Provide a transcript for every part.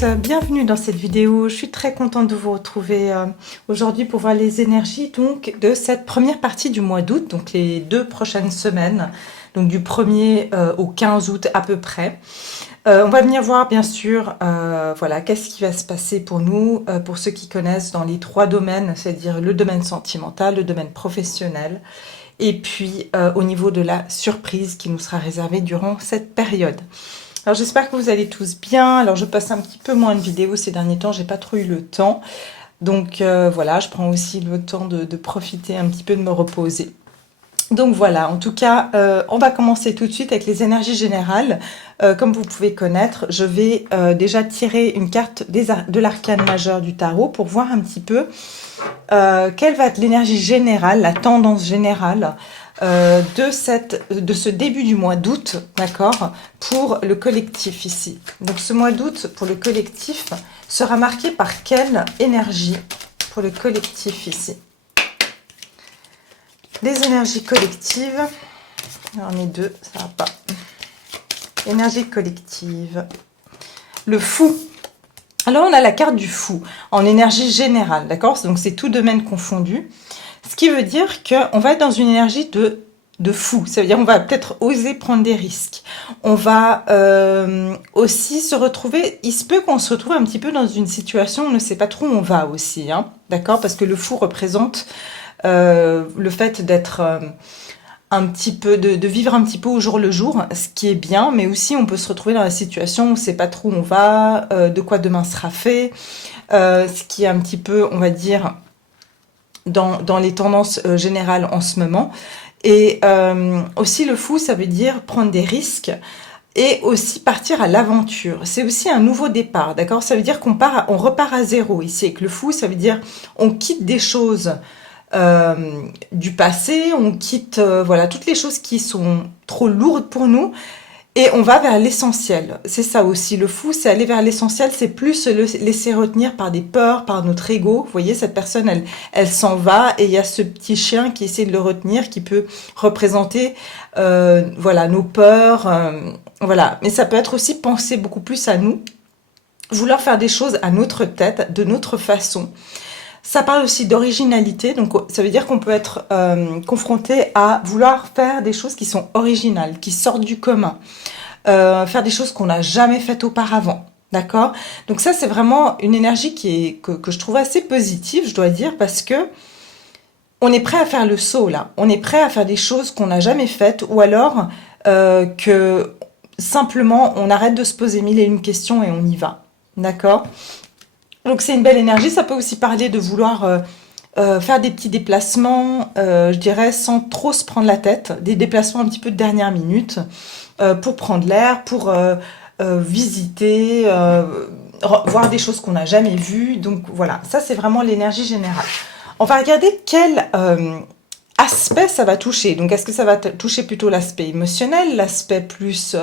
tous, bienvenue dans cette vidéo. Je suis très contente de vous retrouver aujourd'hui pour voir les énergies donc de cette première partie du mois d'août, donc les 2 prochaines semaines, donc du 1er au 15 août à peu près. On va venir voir bien sûr voilà, qu'est-ce qui va se passer pour nous, pour ceux qui connaissent dans les 3 domaines, c'est-à-dire le domaine sentimental, le domaine professionnel, et puis au niveau de la surprise qui nous sera réservée durant cette période. Alors j'espère que vous allez tous bien. Alors je passe un petit peu moins de vidéos ces derniers temps, j'ai pas trop eu le temps. Donc voilà, je prends aussi le temps de profiter un petit peu de me reposer. Donc voilà, en tout cas, on va commencer tout de suite avec les énergies générales. Comme vous pouvez connaître, je vais déjà tirer une carte de l'arcane majeur du tarot pour voir un petit peu quelle va être l'énergie générale, la tendance générale de ce début du mois d'août, d'accord, pour le collectif ici. Donc ce mois d'août pour le collectif sera marqué par quelle énergie pour le collectif ici? Les énergies collectives, j'en ai 2, ça va pas. Énergie collective, le fou. Alors on a la carte du fou en énergie générale, d'accord? Donc c'est tout domaine confondu. Ce qui veut dire qu'on va être dans une énergie de fou. Ça veut dire qu'on va peut-être oser prendre des risques. On va aussi se retrouver, il se peut qu'on se retrouve un petit peu dans une situation où on ne sait pas trop où on va aussi, hein, d'accord? Parce que le fou représente le fait d'être un petit peu, de vivre un petit peu au jour le jour, ce qui est bien, mais aussi on peut se retrouver dans la situation où on ne sait pas trop où on va, de quoi demain sera fait, ce qui est un petit peu, on va dire, dans les tendances générales en ce moment. Et aussi le fou, ça veut dire prendre des risques et aussi partir à l'aventure. C'est aussi un nouveau départ, d'accord? Ça veut dire qu'on repart à zéro ici. Avec le fou, ça veut dire on quitte des choses du passé, on quitte voilà, toutes les choses qui sont trop lourdes pour nous et on va vers l'essentiel. C'est ça aussi, le fou, c'est aller vers l'essentiel, c'est plus se laisser retenir par des peurs, par notre ego. Vous voyez, cette personne, elle s'en va et il y a ce petit chien qui essaie de le retenir, qui peut représenter voilà, nos peurs, voilà. Mais ça peut être aussi penser beaucoup plus à nous, vouloir faire des choses à notre tête, de notre façon. Ça parle aussi d'originalité, donc ça veut dire qu'on peut être confronté à vouloir faire des choses qui sont originales, qui sortent du commun, faire des choses qu'on n'a jamais faites auparavant, d'accord? Donc ça, c'est vraiment une énergie que je trouve assez positive, je dois dire, parce que on est prêt à faire le saut, là. On est prêt à faire des choses qu'on n'a jamais faites, ou alors que simplement, on arrête de se poser mille et une questions et on y va, d'accord? Donc c'est une belle énergie, ça peut aussi parler de vouloir faire des petits déplacements, je dirais, sans trop se prendre la tête, des déplacements un petit peu de dernière minute, pour prendre l'air, pour visiter, voir des choses qu'on n'a jamais vues. Donc voilà, ça c'est vraiment l'énergie générale. On va regarder quel aspect ça va toucher. Donc est-ce que ça va toucher plutôt l'aspect émotionnel, l'aspect plus,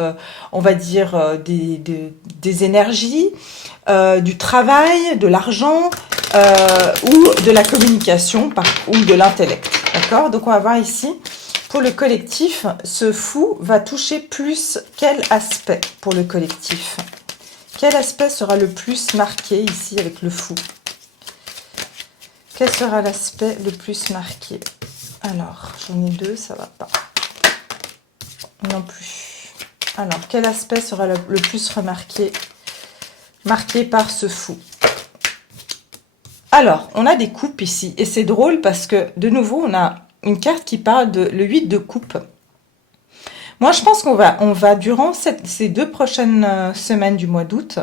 on va dire, des énergies, du travail, de l'argent ou de la communication ou de l'intellect, d'accord? Donc on va voir ici, pour le collectif, ce fou va toucher plus quel aspect pour le collectif? Quel aspect sera le plus marqué ici avec le fou? Quel sera l'aspect le plus marqué? Alors, j'en ai 2, ça va pas. Non plus. Alors, quel aspect sera le plus marqué par ce fou? Alors, on a des coupes ici. Et c'est drôle parce que, de nouveau, on a une carte qui parle de le 8 de coupe. Moi, je pense qu'on va durant ces 2 prochaines semaines du mois d'août,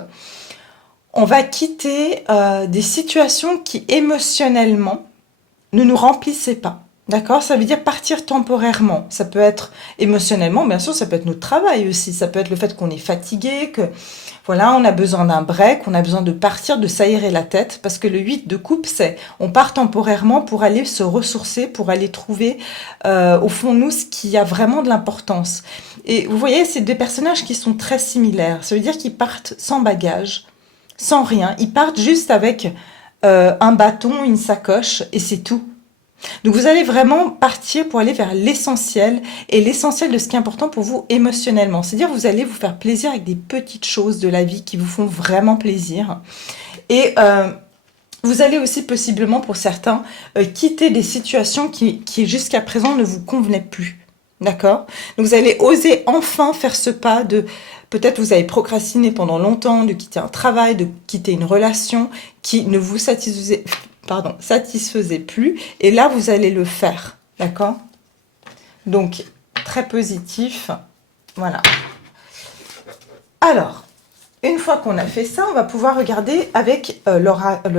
on va quitter des situations qui, émotionnellement, ne nous remplissaient pas. D'accord? Ça veut dire partir temporairement. Ça peut être émotionnellement, bien sûr, ça peut être notre travail aussi. Ça peut être le fait qu'on est fatigué, que voilà, on a besoin d'un break, on a besoin de partir, de s'aérer la tête. Parce que le 8 de coupe, c'est on part temporairement pour aller se ressourcer, pour aller trouver au fond de nous ce qui a vraiment de l'importance. Et vous voyez, c'est des personnages qui sont très similaires. Ça veut dire qu'ils partent sans bagage, sans rien. Ils partent juste avec un bâton, une sacoche et c'est tout. Donc vous allez vraiment partir pour aller vers l'essentiel et l'essentiel de ce qui est important pour vous émotionnellement. C'est-à-dire vous allez vous faire plaisir avec des petites choses de la vie qui vous font vraiment plaisir. Et vous allez aussi possiblement pour certains quitter des situations qui jusqu'à présent ne vous convenaient plus. D'accord? Donc vous allez oser enfin faire ce pas de... Peut-être vous avez procrastiné pendant longtemps de quitter un travail, de quitter une relation qui ne vous satisfaisait plus. Et là, vous allez le faire. D'accord? Donc, très positif. Voilà. Alors, une fois qu'on a fait ça, on va pouvoir regarder avec l'oracle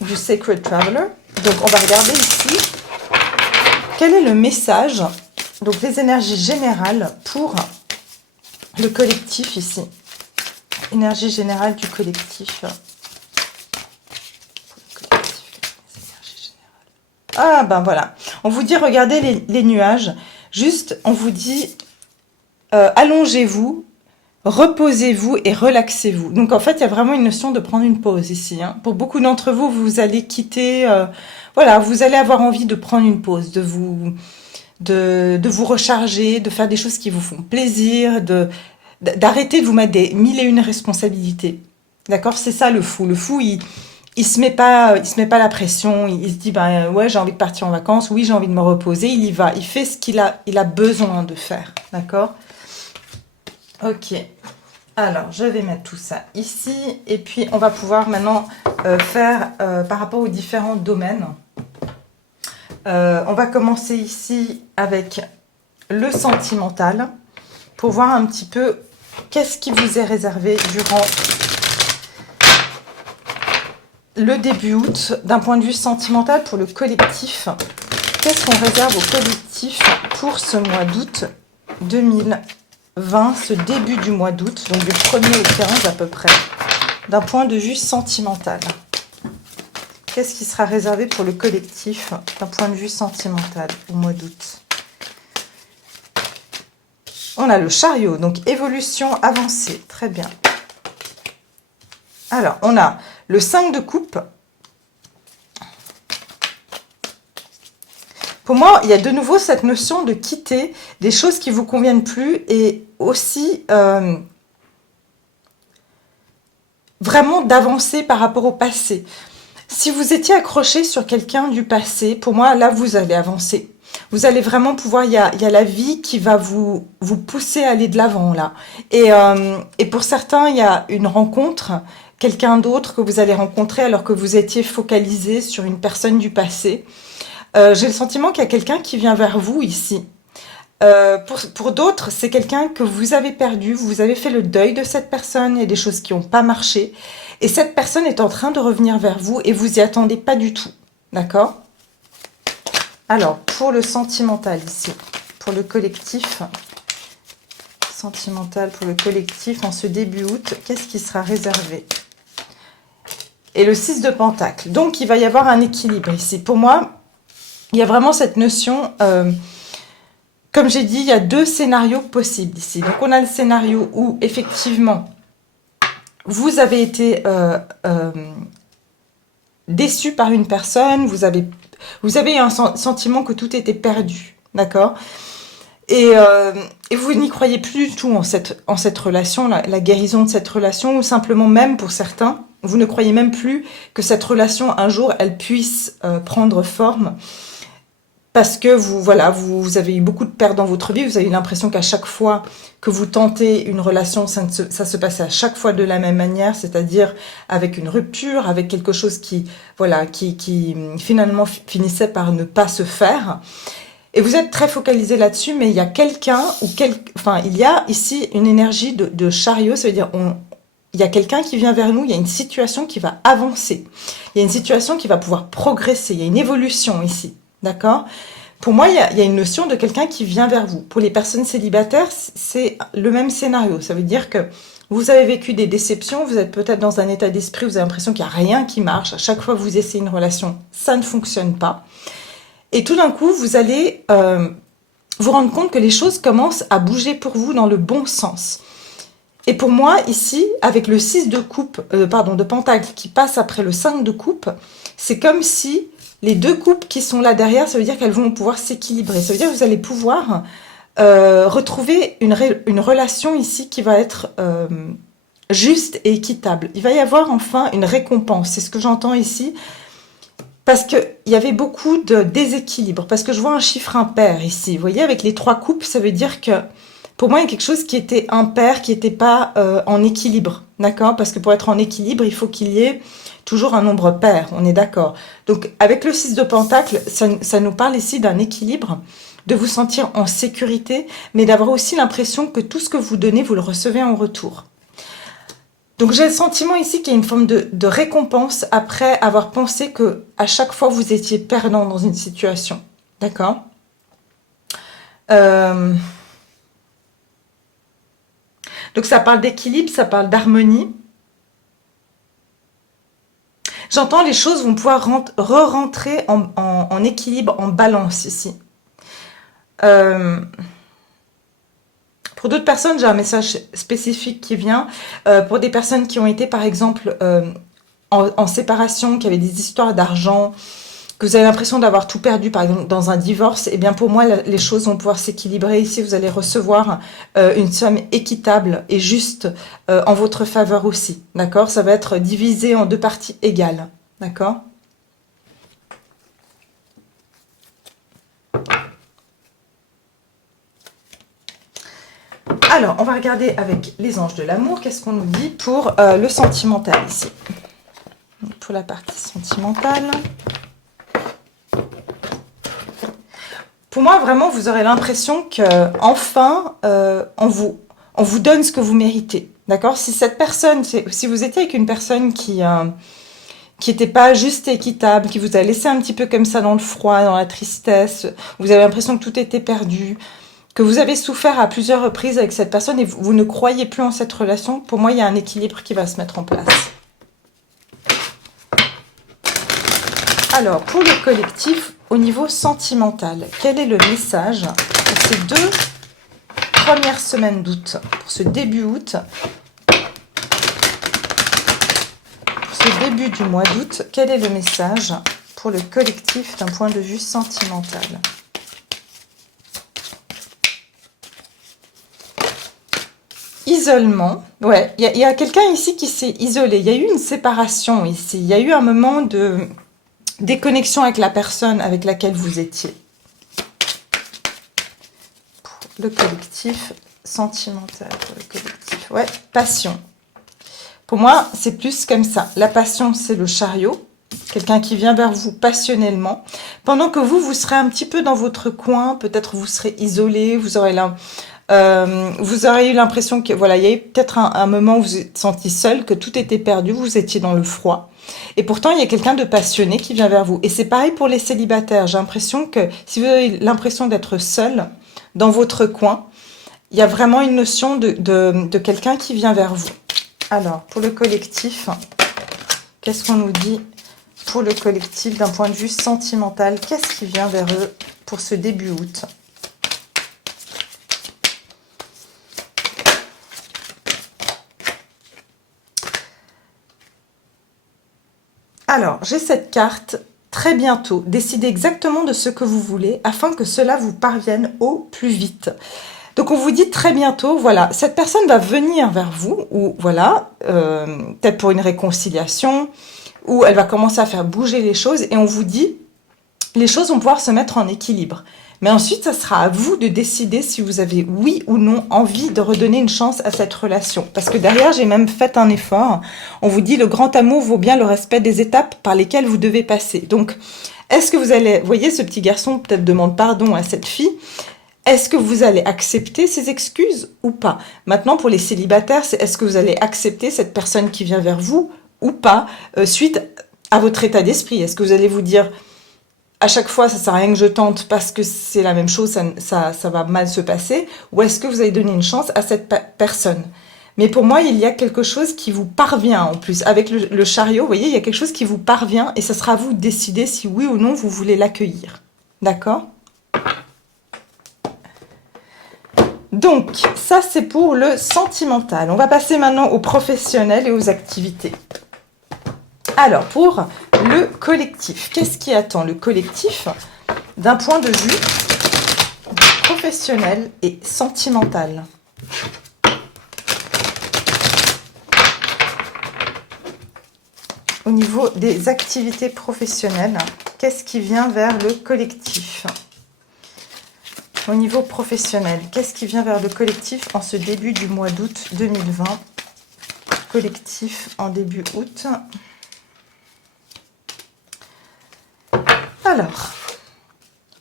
du Sacred Traveler. Donc, on va regarder ici quel est le message, donc les énergies générales pour le collectif ici. Énergie générale du collectif. Ah ben voilà, on vous dit regardez les nuages, juste on vous dit allongez-vous, reposez-vous et relaxez-vous. Donc en fait il y a vraiment une notion de prendre une pause ici. Hein. Pour beaucoup d'entre vous, vous allez quitter, voilà, vous allez avoir envie de prendre une pause, de vous recharger, de faire des choses qui vous font plaisir, d'arrêter de vous mettre des 1001 responsabilités. D'accord? C'est ça le fou. Le fou, il se met pas la pression, il se dit ben ouais, j'ai envie de partir en vacances, oui, j'ai envie de me reposer, il y va, il fait ce qu'il a besoin de faire. D'accord? OK. Alors, je vais mettre tout ça ici et puis on va pouvoir maintenant faire par rapport aux différents domaines. On va commencer ici avec le sentimental pour voir un petit peu qu'est-ce qui vous est réservé durant le début août d'un point de vue sentimental pour le collectif. Qu'est-ce qu'on réserve au collectif pour ce mois d'août 2020, ce début du mois d'août, donc du 1er au 15 à peu près, d'un point de vue sentimental. Qu'est-ce qui sera réservé pour le collectif d'un point de vue sentimental au mois d'août? On a le chariot, donc évolution avancée, très bien. Alors, on a le 5 de coupe. Pour moi, il y a de nouveau cette notion de quitter des choses qui ne vous conviennent plus et aussi vraiment d'avancer par rapport au passé. Si vous étiez accroché sur quelqu'un du passé, pour moi, là, vous allez avancer. Vous allez vraiment pouvoir, il y a la vie qui va vous pousser à aller de l'avant, là. Et pour certains, il y a une rencontre, quelqu'un d'autre que vous allez rencontrer alors que vous étiez focalisé sur une personne du passé. J'ai le sentiment qu'il y a quelqu'un qui vient vers vous ici. Pour d'autres, c'est quelqu'un que vous avez perdu, vous avez fait le deuil de cette personne, il y a des choses qui n'ont pas marché. Et cette personne est en train de revenir vers vous et vous n'y attendez pas du tout. D'accord? Alors, pour le sentimental ici, pour le collectif, sentimental pour le collectif en ce début août, qu'est-ce qui sera réservé? Et le 6 de Pentacle. Donc, il va y avoir un équilibre ici. Pour moi, il y a vraiment cette notion... comme j'ai dit, il y a deux scénarios possibles ici. Donc, on a le scénario où, effectivement, vous avez été déçu par une personne, vous avez eu un sentiment que tout était perdu, d'accord? Et vous n'y croyez plus du tout en cette relation, la guérison de cette relation, ou simplement même pour certains, vous ne croyez même plus que cette relation, un jour, elle puisse prendre forme. Parce que vous avez eu beaucoup de pertes dans votre vie, vous avez eu l'impression qu'à chaque fois que vous tentez une relation, ça se passait à chaque fois de la même manière, c'est-à-dire avec une rupture, avec quelque chose qui finalement finissait par ne pas se faire. Et vous êtes très focalisé là-dessus, mais il y a quelqu'un il y a ici une énergie de chariot, ça veut dire il y a quelqu'un qui vient vers nous, il y a une situation qui va avancer, il y a une situation qui va pouvoir progresser, il y a une évolution ici. D'accord? Pour moi, il y a une notion de quelqu'un qui vient vers vous. Pour les personnes célibataires, c'est le même scénario. Ça veut dire que vous avez vécu des déceptions, vous êtes peut-être dans un état d'esprit, vous avez l'impression qu'il n'y a rien qui marche. À chaque fois que vous essayez une relation, ça ne fonctionne pas. Et tout d'un coup, vous allez vous rendre compte que les choses commencent à bouger pour vous dans le bon sens. Et pour moi, ici, avec le 6 de coupe, pardon, de pentacle qui passe après le 5 de coupe, c'est comme si les deux coupes qui sont là derrière, ça veut dire qu'elles vont pouvoir s'équilibrer. Ça veut dire que vous allez pouvoir retrouver une relation ici qui va être juste et équitable. Il va y avoir enfin une récompense. C'est ce que j'entends ici. Parce qu'il y avait beaucoup de déséquilibre. Parce que je vois un chiffre impair ici. Vous voyez, avec les 3 coupes, ça veut dire que pour moi, il y a quelque chose qui était impair, qui n'était pas en équilibre. D'accord? Parce que pour être en équilibre, il faut qu'il y ait toujours un nombre pair. On est d'accord. Donc, avec le 6 de pentacle, ça nous parle ici d'un équilibre, de vous sentir en sécurité, mais d'avoir aussi l'impression que tout ce que vous donnez, vous le recevez en retour. Donc j'ai le sentiment ici qu'il y a une forme de récompense après avoir pensé que à chaque fois vous étiez perdant dans une situation. D'accord. Donc ça parle d'équilibre, ça parle d'harmonie. J'entends les choses vont pouvoir re-rentrer en équilibre, en balance ici. Pour d'autres personnes, j'ai un message spécifique qui vient. Pour des personnes qui ont été, par exemple, en séparation, qui avaient des histoires d'argent, que vous avez l'impression d'avoir tout perdu, par exemple, dans un divorce, eh bien, pour moi, les choses vont pouvoir s'équilibrer. Ici, vous allez recevoir une somme équitable et juste en votre faveur aussi. D'accord? Ça va être divisé en 2 parties égales. D'accord? Alors, on va regarder avec les anges de l'amour, qu'est-ce qu'on nous dit pour le sentimental ici. Pour la partie sentimentale. Pour moi, vraiment, vous aurez l'impression qu'enfin, on vous donne ce que vous méritez. D'accord? Si cette personne, si vous étiez avec une personne qui n'était pas juste et équitable, qui vous a laissé un petit peu comme ça dans le froid, dans la tristesse, vous avez l'impression que tout était perdu, que vous avez souffert à plusieurs reprises avec cette personne et vous ne croyez plus en cette relation, pour moi, il y a un équilibre qui va se mettre en place. Alors, pour le collectif, au niveau sentimental, quel est le message pour ces 2 premières semaines d'août, pour ce début août, pour ce début du mois d'août, quel est le message pour le collectif d'un point de vue sentimental ? Isolement, ouais, il y a quelqu'un ici qui s'est isolé, il y a eu une séparation ici, il y a eu un moment de déconnexion avec la personne avec laquelle vous étiez. Pour le collectif sentimental, pour le collectif, ouais, passion. Pour moi, c'est plus comme ça, la passion c'est le chariot, quelqu'un qui vient vers vous passionnellement, pendant que vous serez un petit peu dans votre coin, peut-être vous serez isolé, vous aurez eu l'impression que voilà, il y a eu peut-être un moment où vous vous êtes senti seul, que tout était perdu, vous étiez dans le froid. Et pourtant, il y a quelqu'un de passionné qui vient vers vous. Et c'est pareil pour les célibataires. J'ai l'impression que si vous avez l'impression d'être seul dans votre coin, il y a vraiment une notion de quelqu'un qui vient vers vous. Alors, pour le collectif, qu'est-ce qu'on nous dit pour le collectif d'un point de vue sentimental? Qu'est-ce qui vient vers eux pour ce début août? Alors, j'ai cette carte, très bientôt, décidez exactement de ce que vous voulez afin que cela vous parvienne au plus vite. Donc, on vous dit très bientôt, voilà, cette personne va venir vers vous, ou voilà, peut-être pour une réconciliation, ou elle va commencer à faire bouger les choses, et on vous dit, les choses vont pouvoir se mettre en équilibre. Mais ensuite, ça sera à vous de décider si vous avez oui ou non envie de redonner une chance à cette relation. Parce que derrière, j'ai même fait un effort. On vous dit, le grand amour vaut bien le respect des étapes par lesquelles vous devez passer. Donc, est-ce que vous allez, vous voyez, ce petit garçon peut-être demande pardon à cette fille. Est-ce que vous allez accepter ses excuses ou pas? Maintenant, pour les célibataires, c'est est-ce que vous allez accepter cette personne qui vient vers vous ou pas, suite à votre état d'esprit? Est-ce que vous allez vous dire... à chaque fois, ça sert à rien que je tente parce que c'est la même chose, ça va mal se passer, ou est-ce que vous allez donner une chance à cette personne? Mais pour moi, il y a quelque chose qui vous parvient en plus. Avec le chariot, vous voyez, il y a quelque chose qui vous parvient et ça sera à vous de décider si oui ou non vous voulez l'accueillir. D'accord? Donc, Donc, ça, c'est pour le sentimental. On va passer maintenant au professionnel et aux activités. Alors, pour le collectif, qu'est-ce qui attend le collectif d'un point de vue professionnel et sentimental? Au niveau des activités professionnelles, qu'est-ce qui vient vers le collectif? Au niveau professionnel, qu'est-ce qui vient vers le collectif en ce début du mois d'août 2020? Collectif en début août. Alors,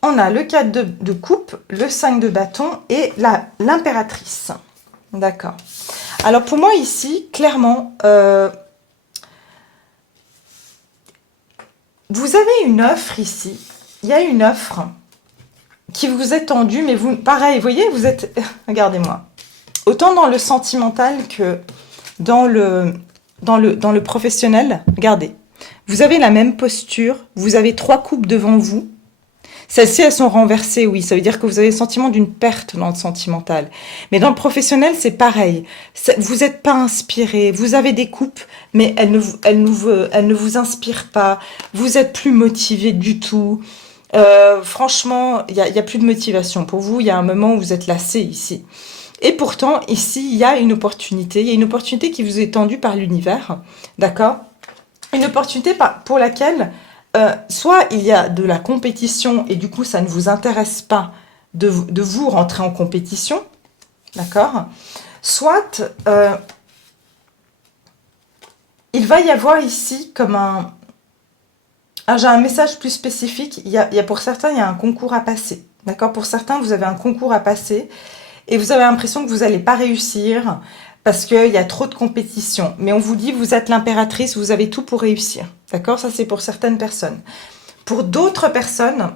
on a le 4 de coupe, le 5 de bâton et l'impératrice. D'accord. Alors pour moi ici, clairement, vous avez une offre ici. Il y a une offre qui vous est tendue, mais vous, pareil, vous voyez, vous êtes, regardez-moi, autant dans le sentimental que dans le professionnel, regardez, vous avez la même posture, vous avez 3 coupes devant vous. Celles-ci, elles sont renversées, oui. Ça veut dire que vous avez le sentiment d'une perte dans le sentimental. Mais dans le professionnel, c'est pareil. Vous n'êtes pas inspiré. Vous avez des coupes, mais elles ne vous inspirent pas. Vous êtes plus motivé du tout. Franchement, il y a plus de motivation. Pour vous, il y a un moment où vous êtes lassé ici. Et pourtant, ici, il y a une opportunité. Il y a une opportunité qui vous est tendue par l'univers. D'accord ? Une opportunité pour laquelle... soit il y a de la compétition et du coup ça ne vous intéresse pas de vous rentrer en compétition, d'accord? Soit il va y avoir ici comme un... Ah, j'ai un message plus spécifique, il y a pour certains il y a un concours à passer, d'accord? Pour certains vous avez un concours à passer et vous avez l'impression que vous n'allez pas réussir parce qu'il y a trop de compétition. Mais on vous dit, vous êtes l'impératrice, vous avez tout pour réussir. D'accord? Ça, c'est pour certaines personnes. Pour d'autres personnes,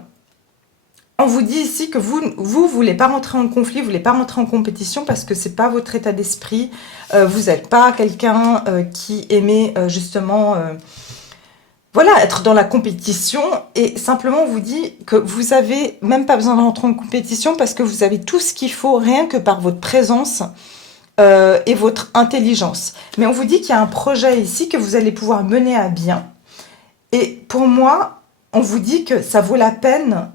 on vous dit ici que vous voulez pas rentrer en conflit, vous voulez pas rentrer en compétition parce que c'est pas votre état d'esprit. Vous n'êtes pas quelqu'un qui aimait justement... voilà, être dans la compétition et simplement on vous dit que vous avez même pas besoin de rentrer en compétition parce que vous avez tout ce qu'il faut rien que par votre présence et votre intelligence. Mais on vous dit qu'il y a un projet ici que vous allez pouvoir mener à bien. Et pour moi, on vous dit que ça vaut la peine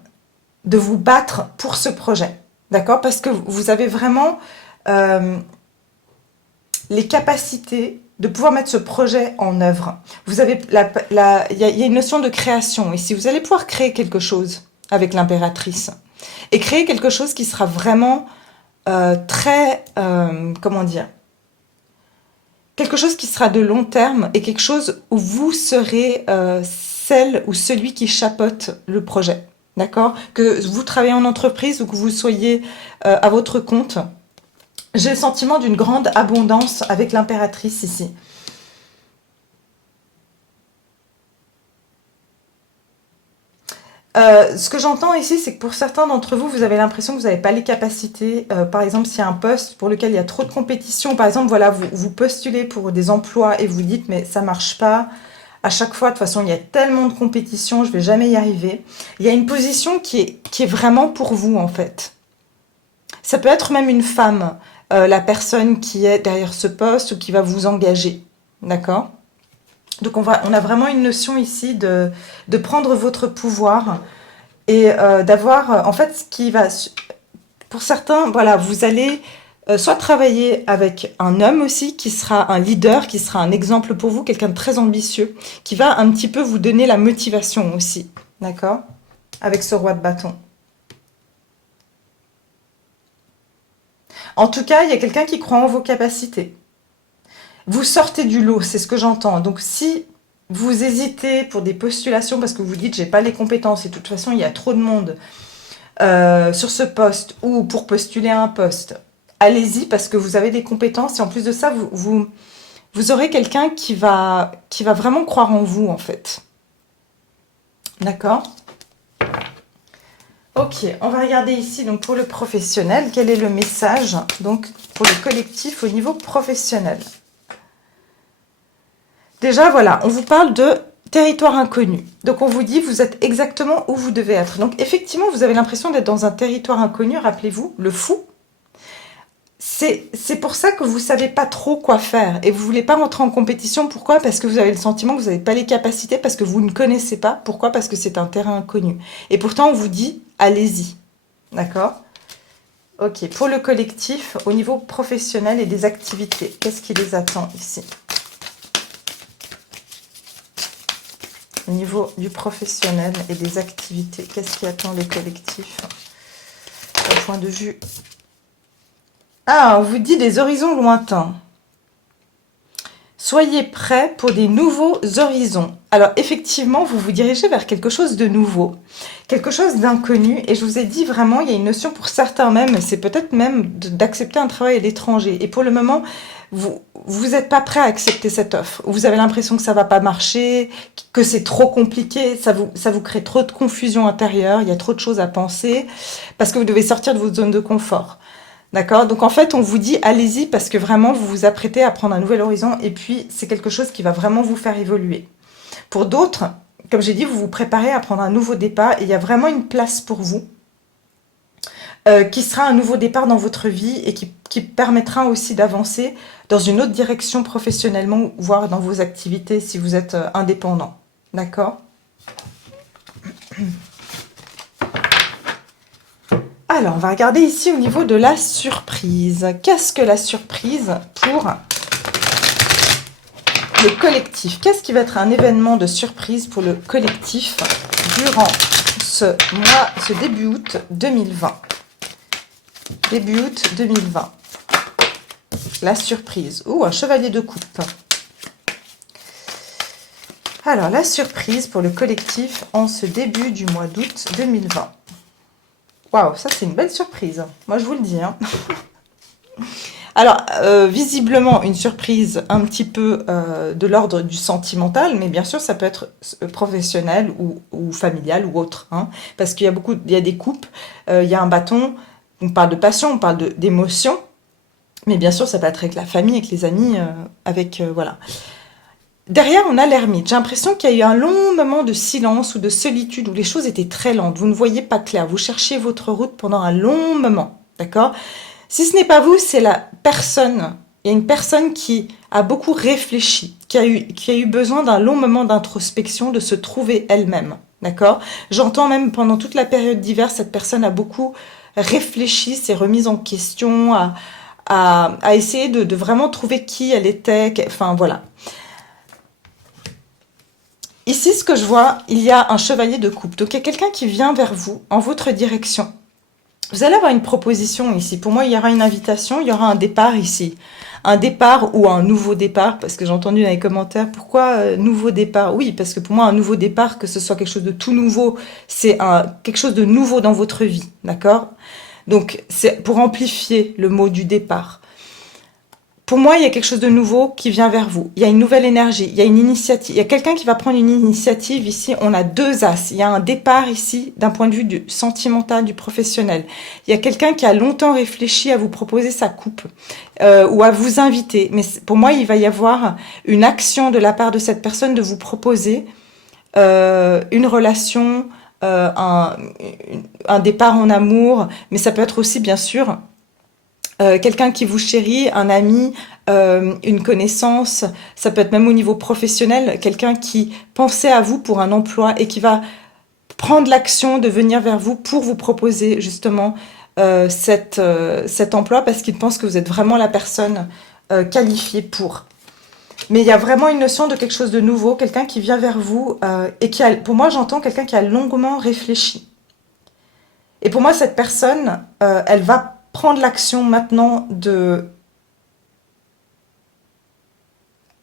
de vous battre pour ce projet. D'accord? Parce que vous avez vraiment les capacités de pouvoir mettre ce projet en œuvre. Vous avez il y a une notion de création ici. Vous allez pouvoir créer quelque chose avec l'impératrice. Et créer quelque chose qui sera vraiment très, comment dire, quelque chose qui sera de long terme et quelque chose où vous serez celle ou celui qui chapeaute le projet, d'accord? Que vous travaillez en entreprise ou que vous soyez à votre compte, j'ai le sentiment d'une grande abondance avec l'impératrice ici. Ce que j'entends ici, c'est que pour certains d'entre vous, vous avez l'impression que vous n'avez pas les capacités. Par exemple, s'il y a un poste pour lequel il y a trop de compétition, par exemple, voilà, vous postulez pour des emplois et vous dites, mais ça marche pas. À chaque fois, de toute façon, il y a tellement de compétition, je vais jamais y arriver. Il y a une position qui est vraiment pour vous, en fait. Ça peut être même une femme, la personne qui est derrière ce poste ou qui va vous engager. D'accord ? Donc on a vraiment une notion ici de prendre votre pouvoir et d'avoir, en fait, ce qui va... Pour certains, voilà, vous allez soit travailler avec un homme aussi, qui sera un leader, qui sera un exemple pour vous, quelqu'un de très ambitieux, qui va un petit peu vous donner la motivation aussi, d'accord? Avec ce roi de bâton. En tout cas, il y a quelqu'un qui croit en vos capacités. Vous sortez du lot, c'est ce que j'entends. Donc si vous hésitez pour des postulations parce que vous dites j'ai pas les compétences et de toute façon il y a trop de monde sur ce poste ou pour postuler à un poste, allez-y parce que vous avez des compétences et en plus de ça vous aurez quelqu'un qui va vraiment croire en vous en fait. D'accord ? Ok, on va regarder ici donc pour le professionnel, quel est le message donc pour le collectif au niveau professionnel. Déjà, voilà, on vous parle de territoire inconnu. Donc, on vous dit, vous êtes exactement où vous devez être. Donc, effectivement, vous avez l'impression d'être dans un territoire inconnu. Rappelez-vous, le fou. c'est pour ça que vous savez pas trop quoi faire et vous voulez pas rentrer en compétition. Pourquoi? Parce que vous avez le sentiment que vous n'avez pas les capacités, parce que vous ne connaissez pas. Pourquoi? Parce que c'est un terrain inconnu. Et pourtant, on vous dit, allez-y. D'accord? Ok, pour le collectif, au niveau professionnel et des activités, qu'est-ce qui les attend ici? Au niveau du professionnel et des activités, qu'est-ce qui attend le collectif? Au point de vue... Ah, on vous dit des horizons lointains. Soyez prêts pour des nouveaux horizons. Alors, effectivement, vous vous dirigez vers quelque chose de nouveau, quelque chose d'inconnu. Et je vous ai dit vraiment, il y a une notion pour certains même, c'est peut-être même d'accepter un travail à l'étranger. Et pour le moment, vous n'êtes pas prêt à accepter cette offre. Vous avez l'impression que ça va pas marcher, que c'est trop compliqué, ça vous crée trop de confusion intérieure, il y a trop de choses à penser, parce que vous devez sortir de votre zone de confort. D'accord? Donc en fait, on vous dit allez-y parce que vraiment vous vous apprêtez à prendre un nouvel horizon et puis c'est quelque chose qui va vraiment vous faire évoluer. Pour d'autres, comme j'ai dit, vous vous préparez à prendre un nouveau départ et il y a vraiment une place pour vous qui sera un nouveau départ dans votre vie et qui permettra aussi d'avancer dans une autre direction professionnellement, voire dans vos activités si vous êtes indépendant. D'accord? Alors, on va regarder ici au niveau de la surprise. Qu'est-ce que la surprise pour le collectif? Qu'est-ce qui va être un événement de surprise pour le collectif durant ce mois, ce début août 2020? Début août 2020. La surprise. Oh, un chevalier de coupe. Alors, la surprise pour le collectif en ce début du mois d'août 2020. Waouh, ça c'est une belle surprise. Moi je vous le dis. Hein. Alors, visiblement une surprise un petit peu de l'ordre du sentimental, mais bien sûr ça peut être professionnel ou familial ou autre. Hein, parce qu'il y a il y a des coupes, il y a un bâton, on parle de passion, on parle d'émotion, mais bien sûr ça peut être avec la famille, avec les amis, voilà. Derrière, on a l'ermite. J'ai l'impression qu'il y a eu un long moment de silence ou de solitude où les choses étaient très lentes. Vous ne voyez pas clair. Vous cherchiez votre route pendant un long moment. D'accord? Si ce n'est pas vous, c'est la personne. Il y a une personne qui a beaucoup réfléchi, qui a eu besoin d'un long moment d'introspection, de se trouver elle-même. D'accord? J'entends même pendant toute la période d'hiver, cette personne a beaucoup réfléchi, s'est remise en question, a essayé de vraiment trouver qui elle était. Enfin, voilà. Ici, ce que je vois, il y a un chevalier de coupe. Donc, il y a quelqu'un qui vient vers vous, en votre direction. Vous allez avoir une proposition ici. Pour moi, il y aura une invitation, il y aura un départ ici. Un départ ou un nouveau départ, parce que j'ai entendu dans les commentaires, pourquoi nouveau départ? Oui, parce que pour moi, un nouveau départ, que ce soit quelque chose de tout nouveau, c'est quelque chose de nouveau dans votre vie, d'accord? Donc, c'est pour amplifier le mot du départ. Pour moi, il y a quelque chose de nouveau qui vient vers vous. Il y a une nouvelle énergie, il y a une initiative. Il y a quelqu'un qui va prendre une initiative. Ici, on a deux as. Il y a un départ ici d'un point de vue du sentimental, du professionnel. Il y a quelqu'un qui a longtemps réfléchi à vous proposer sa coupe ou à vous inviter. Mais pour moi, il va y avoir une action de la part de cette personne de vous proposer une relation, un départ en amour. Mais ça peut être aussi, bien sûr, quelqu'un qui vous chérit, un ami, une connaissance, ça peut être même au niveau professionnel, quelqu'un qui pensait à vous pour un emploi et qui va prendre l'action de venir vers vous pour vous proposer justement cet emploi parce qu'il pense que vous êtes vraiment la personne qualifiée pour. Mais il y a vraiment une notion de quelque chose de nouveau, quelqu'un qui vient vers vous et qui a, pour moi j'entends quelqu'un qui a longuement réfléchi. Et pour moi cette personne, elle va prendre l'action maintenant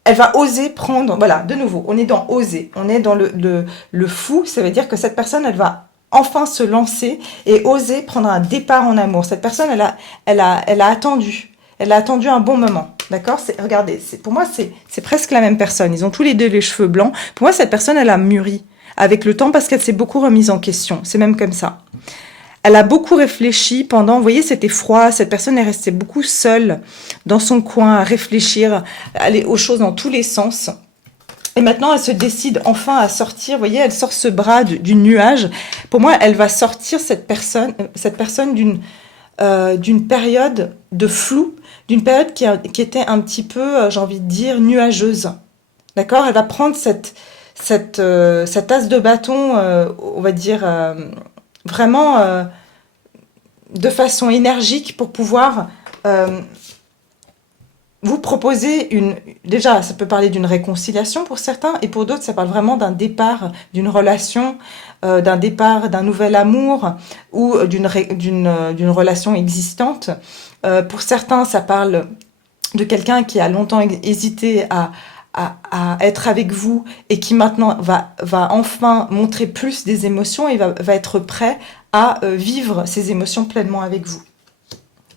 elle va oser prendre, voilà, de nouveau, on est dans oser, on est dans le fou, ça veut dire que cette personne, elle va enfin se lancer et oser prendre un départ en amour. Cette personne, elle a attendu un bon moment, d'accord? Regardez, pour moi, c'est presque la même personne, ils ont tous les deux les cheveux blancs. Pour moi, cette personne, elle a mûri avec le temps parce qu'elle s'est beaucoup remise en question, c'est même comme ça. Elle a beaucoup réfléchi pendant, vous voyez, c'était froid, cette personne est restée beaucoup seule dans son coin à réfléchir, à aller aux choses dans tous les sens. Et maintenant, elle se décide enfin à sortir, vous voyez, elle sort ce bras du nuage. Pour moi, elle va sortir cette personne d'une période de flou, d'une période qui était un petit peu, j'ai envie de dire, nuageuse. D'accord? Elle va prendre cet as de bâton, on va dire, vraiment de façon énergique pour pouvoir vous proposer déjà, ça peut parler d'une réconciliation pour certains, et pour d'autres, ça parle vraiment d'un départ d'une relation, d'un départ d'un nouvel amour ou d'une relation existante. Pour certains, ça parle de quelqu'un qui a longtemps hésité à être avec vous et qui maintenant va enfin montrer plus des émotions et va être prêt à vivre ces émotions pleinement avec vous.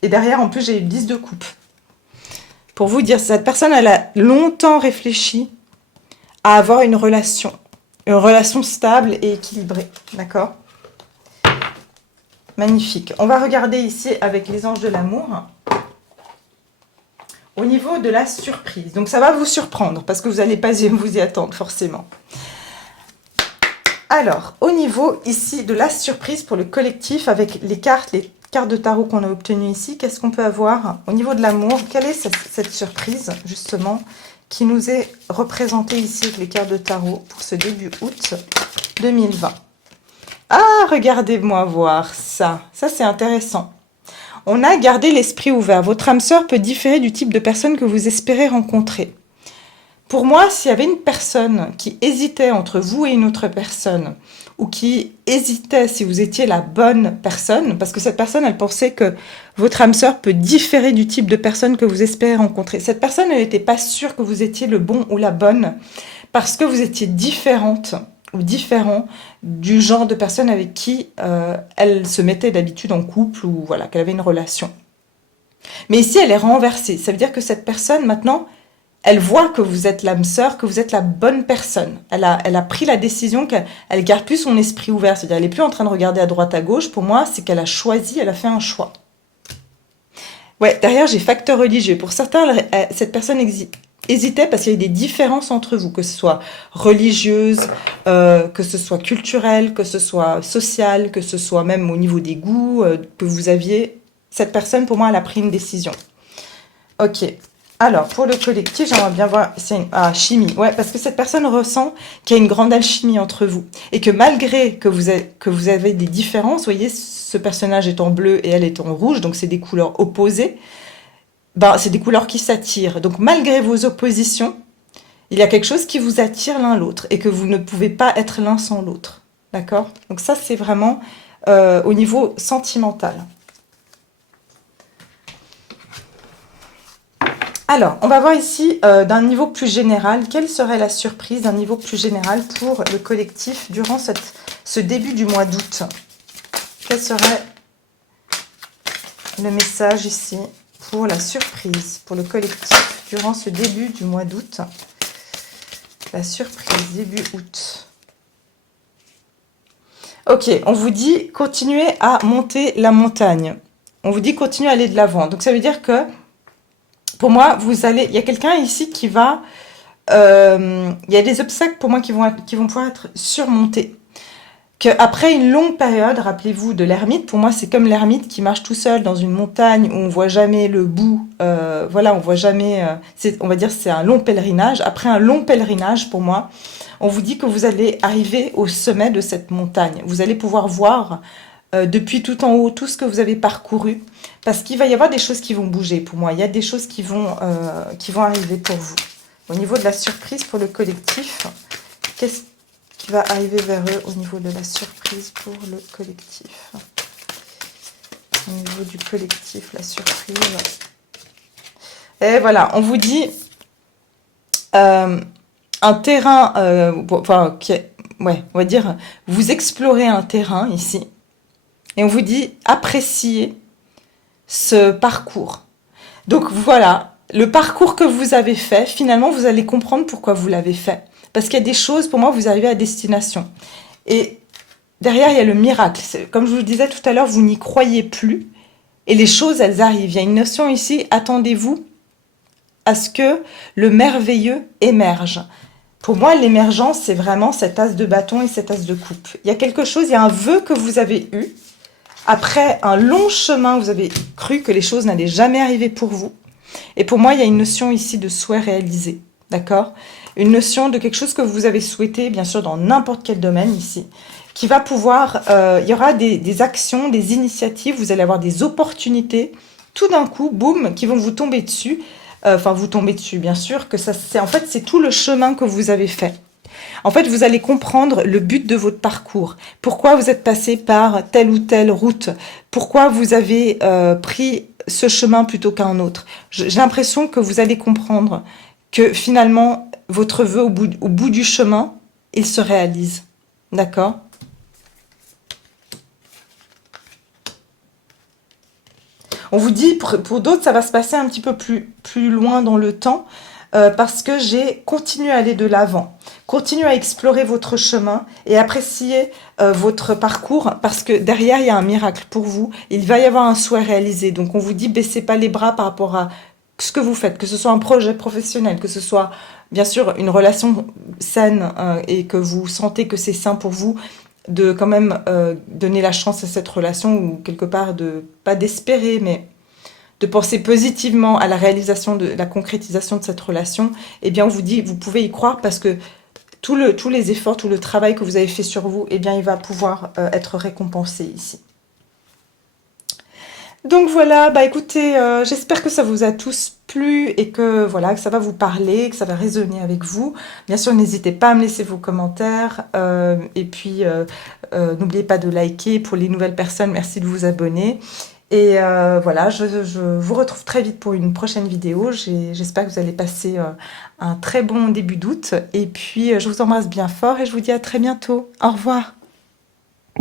Et derrière, en plus, j'ai eu 10 de coupe. Pour vous dire, cette personne, elle a longtemps réfléchi à avoir une relation stable et équilibrée, d'accord? Magnifique. On va regarder ici avec les anges de l'amour, au niveau de la surprise. Donc ça va vous surprendre, parce que vous n'allez pas vous y attendre, forcément. Alors, au niveau ici de la surprise pour le collectif, avec les cartes de tarot qu'on a obtenues ici, qu'est-ce qu'on peut avoir au niveau de l'amour? Quelle est cette surprise, justement, qui nous est représentée ici avec les cartes de tarot pour ce début août 2020? Ah, regardez-moi voir ça. Ça, c'est intéressant. On a gardé l'esprit ouvert. Votre âme sœur peut différer du type de personne que vous espérez rencontrer. Pour moi, s'il y avait une personne qui hésitait entre vous et une autre personne, ou qui hésitait si vous étiez la bonne personne, parce que cette personne, elle pensait que votre âme sœur peut différer du type de personne que vous espérez rencontrer. Cette personne, elle n'était pas sûre que vous étiez le bon ou la bonne, parce que vous étiez différente ou différent du genre de personne avec qui elle se mettait d'habitude en couple, ou voilà, qu'elle avait une relation. Mais ici, elle est renversée. Ça veut dire que cette personne, maintenant, elle voit que vous êtes l'âme sœur, que vous êtes la bonne personne. Elle a pris la décision qu'elle garde plus son esprit ouvert. C'est-à-dire, elle n'est plus en train de regarder à droite, à gauche. Pour moi, c'est qu'elle a choisi, elle a fait un choix. Ouais, derrière, j'ai facteur religieux. Pour certains, cette personne hésitait parce qu'il y avait des différences entre vous, que ce soit religieuse, que ce soit culturelle, que ce soit sociale, que ce soit même au niveau des goûts que vous aviez. Cette personne, pour moi, elle a pris une décision. Ok. Alors, pour le collectif, j'aimerais bien voir... C'est chimie. Ouais, parce que cette personne ressent qu'il y a une grande alchimie entre vous. Et que malgré que vous avez des différences, vous voyez, ce personnage est en bleu et elle est en rouge, donc c'est des couleurs opposées, c'est des couleurs qui s'attirent. Donc, malgré vos oppositions, il y a quelque chose qui vous attire l'un l'autre et que vous ne pouvez pas être l'un sans l'autre. D'accord? Donc ça, c'est vraiment au niveau sentimental. Alors, on va voir ici, d'un niveau plus général, quelle serait la surprise d'un niveau plus général pour le collectif durant ce début du mois d'août. Quel serait le message ici pour la surprise, pour le collectif durant ce début du mois d'août? La surprise, début août. Ok, on vous dit continuez à monter la montagne. On vous dit continuez à aller de l'avant. Donc ça veut dire que pour moi, il y a quelqu'un ici qui va... il y a des obstacles pour moi qui vont pouvoir être surmontés. Qu'après une longue période, rappelez-vous de l'ermite, pour moi c'est comme l'ermite qui marche tout seul dans une montagne où on voit jamais le bout, voilà, on voit jamais, on va dire c'est un long pèlerinage. Après un long pèlerinage, pour moi, on vous dit que vous allez arriver au sommet de cette montagne. Vous allez pouvoir voir depuis tout en haut tout ce que vous avez parcouru, parce qu'il va y avoir des choses qui vont bouger pour moi. Il y a des choses qui vont arriver pour vous. Au niveau de la surprise pour le collectif, qu'est-ce qui va arriver vers eux au niveau de la surprise pour le collectif? Au niveau du collectif, la surprise. Et voilà, on vous dit un terrain, on va dire, vous explorez un terrain ici. Et on vous dit, appréciez ce parcours. Donc voilà, le parcours que vous avez fait, finalement, vous allez comprendre pourquoi vous l'avez fait. Parce qu'il y a des choses, pour moi, vous arrivez à destination. Et derrière, il y a le miracle. Comme je vous le disais tout à l'heure, vous n'y croyez plus. Et les choses, elles arrivent. Il y a une notion ici, attendez-vous à ce que le merveilleux émerge. Pour moi, l'émergence, c'est vraiment cet as de bâton et cet as de coupe. Il y a quelque chose, il y a un vœu que vous avez eu, après un long chemin, vous avez cru que les choses n'allaient jamais arriver pour vous. Et pour moi, il y a une notion ici de souhait réalisé, d'accord? Une notion de quelque chose que vous avez souhaité, bien sûr, dans n'importe quel domaine ici, qui va pouvoir, il y aura des actions, des initiatives, vous allez avoir des opportunités, tout d'un coup, boum, qui vont vous tomber dessus. Enfin, vous tomber dessus, bien sûr, que ça, c'est en fait, c'est tout le chemin que vous avez fait. En fait, vous allez comprendre le but de votre parcours. Pourquoi vous êtes passé par telle ou telle route. Pourquoi vous avez pris ce chemin plutôt qu'un autre. J'ai l'impression que vous allez comprendre que finalement, votre vœu au bout du chemin, il se réalise. D'accord ? On vous dit, pour d'autres, ça va se passer un petit peu plus loin dans le temps, parce que j'ai continué à aller de l'avant. Continuez à explorer votre chemin et apprécier votre parcours, parce que derrière, il y a un miracle pour vous. Il va y avoir un souhait réalisé. Donc, on vous dit, baissez pas les bras par rapport à ce que vous faites, que ce soit un projet professionnel, que ce soit, bien sûr, une relation saine et que vous sentez que c'est sain pour vous, de quand même donner la chance à cette relation, ou quelque part de, pas d'espérer, mais de penser positivement à la réalisation, de la concrétisation de cette relation, eh bien on vous dit, vous pouvez y croire, parce que tous les efforts, tout le travail que vous avez fait sur vous, eh bien il va pouvoir être récompensé ici. Donc voilà, bah écoutez, j'espère que ça vous a tous plu et que voilà, que ça va vous parler, que ça va résonner avec vous. Bien sûr, n'hésitez pas à me laisser vos commentaires et puis n'oubliez pas de liker. Pour les nouvelles personnes, merci de vous abonner. Et voilà, je vous retrouve très vite pour une prochaine vidéo. J'espère que vous allez passer un très bon début d'août. Et puis, je vous embrasse bien fort et je vous dis à très bientôt. Au revoir.